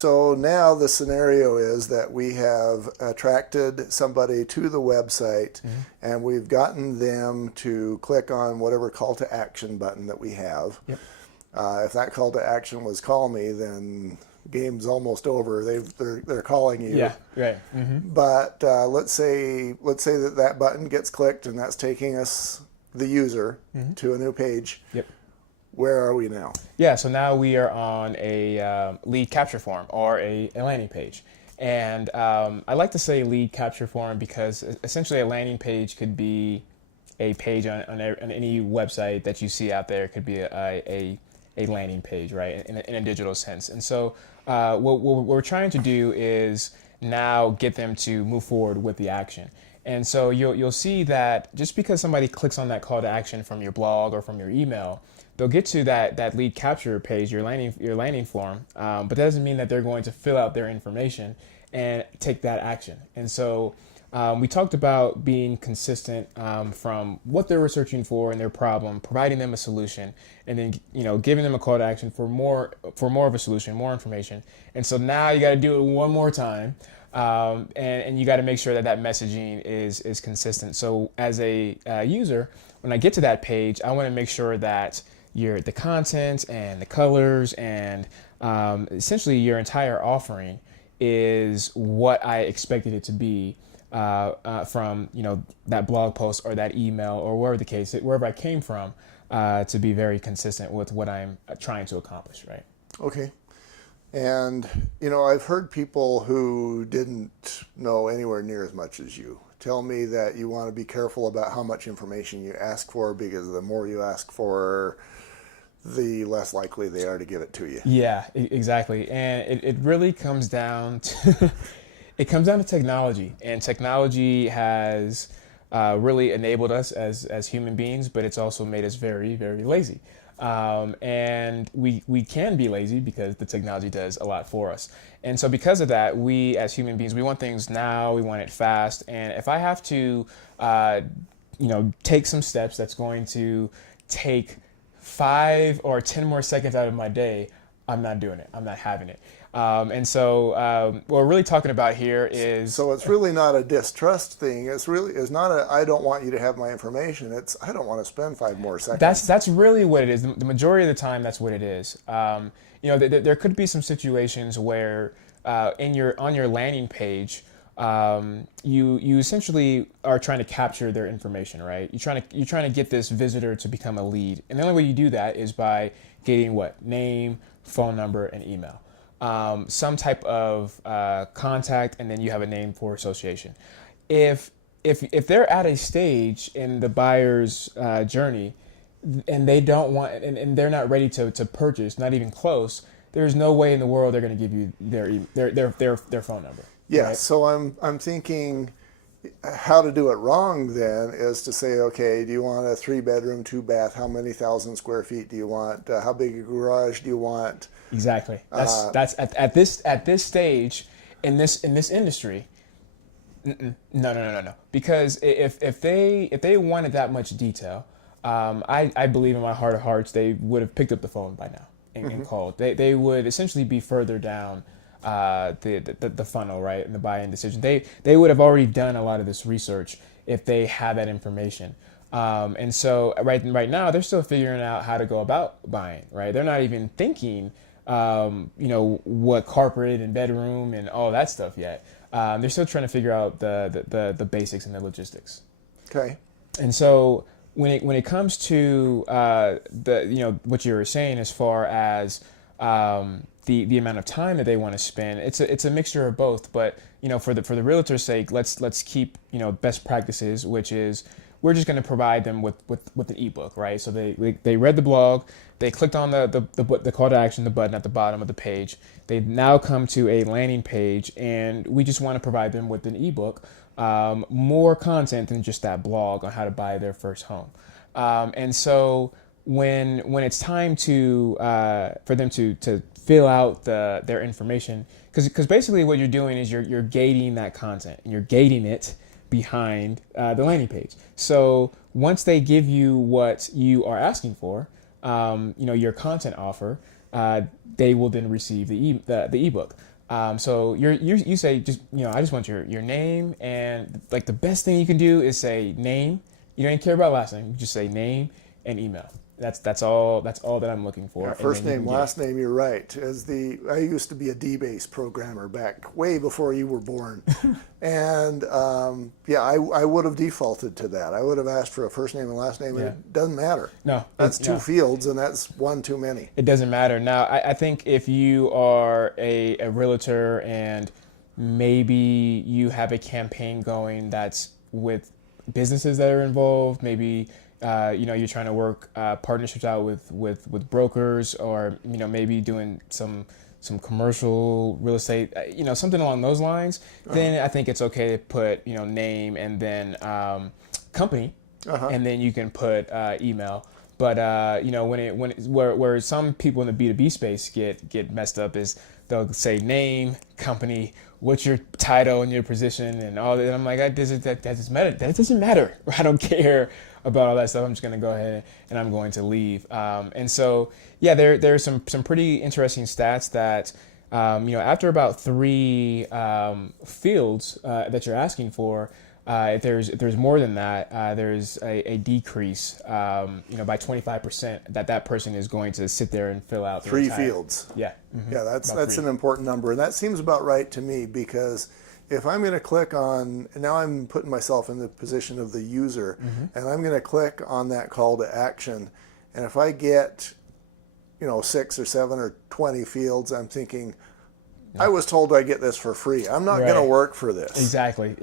So now the scenario is that we have attracted somebody to the website Hmm. and we've gotten them to click on whatever call to action button that we have. Yep. If that call to action was call me, then game's almost over. They're calling you. Yeah. Right. Hmm. But let's say that button gets clicked and that's taking us the user Hmm. to a new page. Yep. Where are we now? Yeah, so now we are on a lead capture form or a landing page. And I like to say lead capture form because essentially a landing page could be a page on any website that you see out there. It could be a landing page, right, in a digital sense. And so what we're trying to do is now get them to move forward with the action. And so you'll see that just because somebody clicks on that call to action from your blog or from your email, they'll get to that lead capture page, your landing form, but that doesn't mean that they're going to fill out their information and take that action. And so we talked about being consistent from what they're researching for and their problem, providing them a solution, and then giving them a call to action for more of a solution, more information. And so now you got to do it one more time. And you got to make sure that messaging is consistent. So as a user, when I get to that page, I want to make sure that the content and the colors and essentially your entire offering is what I expected it to be from that blog post or that email or wherever I came from to be very consistent with what I'm trying to accomplish, right? Okay. And, I've heard people who didn't know anywhere near as much as you tell me that you want to be careful about how much information you ask for because the more you ask for, the less likely they are to give it to you. Yeah, exactly. And it really comes down to it comes down to technology. And technology has really enabled us as human beings, but it's also made us very, very lazy. And we can be lazy because the technology does a lot for us. And so because of that, we as human beings, we want things now, we want it fast. And if I have to, take some steps that's going to take 5 or 10 more seconds out of my day, I'm not doing it. I'm not having it. And so what we're really talking about here is... So it's really not a distrust thing. It's not a, I don't want you to have my information. It's, I don't want to spend 5 more seconds. That's really what it is. The majority of the time, that's what it is. There could be some situations where on your landing page, you essentially are trying to capture their information, right? You're trying to get this visitor to become a lead, and the only way you do that is by getting what? Name, phone number, and email. Some type of contact, and then you have a name for association. If they're at a stage in the buyer's journey, and they don't want, and they're not ready to purchase, not even close, there's no way in the world they're going to give you their phone number. Yeah, right? so I'm thinking how to do it wrong then is to say, okay, do you want a 3-bedroom, 2-bath? How many thousand square feet do you want? How big a garage do you want? Exactly. That's at this stage in this industry. No. Because if they wanted that much detail, I believe in my heart of hearts they would have picked up the phone by now and called. They would essentially be further down the funnel, right, and the buy-in decision. They would have already done a lot of this research if they had that information. And so right now they're still figuring out how to go about buying, right? They're not even thinking, what carpet and bedroom and all that stuff yet. They're still trying to figure out the basics and the logistics. Okay. And so when it comes to what you were saying as far as the amount of time that they want to spend, it's a mixture of both. But for the realtor's sake, let's keep best practices, which is we're just going to provide them with an ebook, right? So they read the blog, they clicked on the call to action, the button at the bottom of the page. They now come to a landing page, and we just want to provide them with an ebook, more content than just that blog on how to buy their first home. And so when it's time for them to fill out their information, because basically what you're doing is you're gating that content, and you're gating it behind the landing page. So once they give you what you are asking for, your content offer, they will then receive the ebook. So you say just, I just want your name, and like the best thing you can do is say name. You don't even care about last name. You just say name and email. That's all that I'm looking for. Yeah, And first then you name, can get last name. You're right. I used to be a DBase programmer back way before you were born, and yeah, I would have defaulted to that. I would have asked for a first name and last name. And Yeah. it doesn't matter. No, That's two fields, and that's one too many. It doesn't matter. Now, I think if you are a realtor and maybe you have a campaign going that's with businesses that are involved, maybe you're trying to work partnerships out with brokers, or maybe doing some commercial real estate, something along those lines, then I think it's okay to put name and then company, and then you can put email. But where some people in the B2B space get messed up is they'll say name, company, what's your title and your position and all that. And I'm like, that doesn't matter. That doesn't matter. I don't care about all that stuff. I'm just gonna go ahead and I'm going to leave. And so yeah, there's some pretty interesting stats that after about 3 fields that you're asking for. If there's more than that, there's a decrease, by 25% that person is going to sit there and fill out 3 fields. Yeah. Yeah, that's About 3. an important number, and that seems about right to me, because if I'm going to click on, and now I'm putting myself in the position of the user, and I'm going to click on that call to action, and if I get 6 or 7 or 20 fields, I'm thinking, I was told I get this for free. I'm not going to work for this. Exactly.